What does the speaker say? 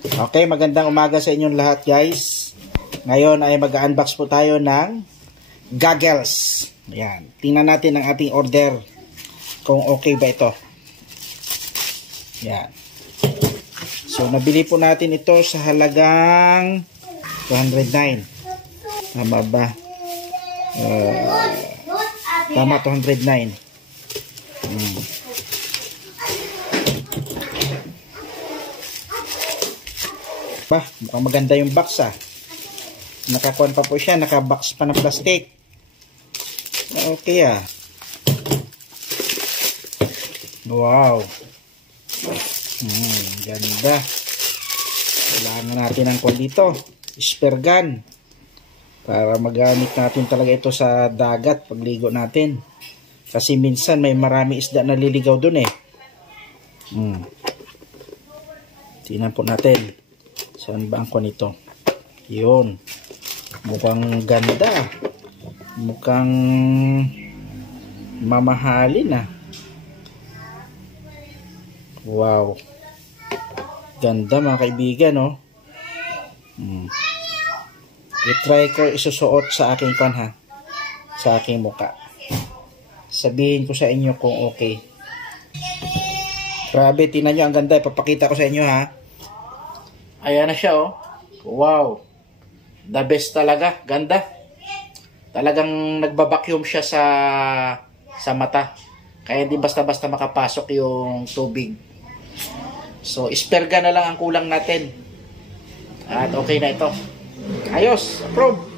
Okay, magandang umaga sa inyong lahat guys. Ngayon ay mag-unbox po tayo ng goggles. Ayan, tingnan natin ang ating order kung okay ba ito. Ayan. So, nabili po natin ito sa halagang 209. Tama ba? Tama, 209. Bah, mukhang maganda yung box Nakakuan pa po siya, naka-box pa ng plastic. Okay Wow. Ganda. Kailangan natin ng kuan dito, spear gun. Para magamit natin talaga ito sa dagat pagligo natin. Kasi minsan may marami isda na liligaw dun Tingnan po natin. Saan ba ang kuan ito? Yun. Mukhang ganda. Mukhang mamahalin Wow. Ganda mga kaibigan I-try ko isusuot sa aking kuan sa aking muka. Sabihin ko sa inyo kung okay. Grabe, tingnan nyo ang ganda. Ipapakita ko sa inyo Ayan na siya Wow. The best talaga. Ganda. Talagang nagbabacuum siya sa mata. Kaya hindi basta-basta makapasok yung tubig. So, spear gun na lang ang kulang natin. At okay na ito. Ayos. Approve.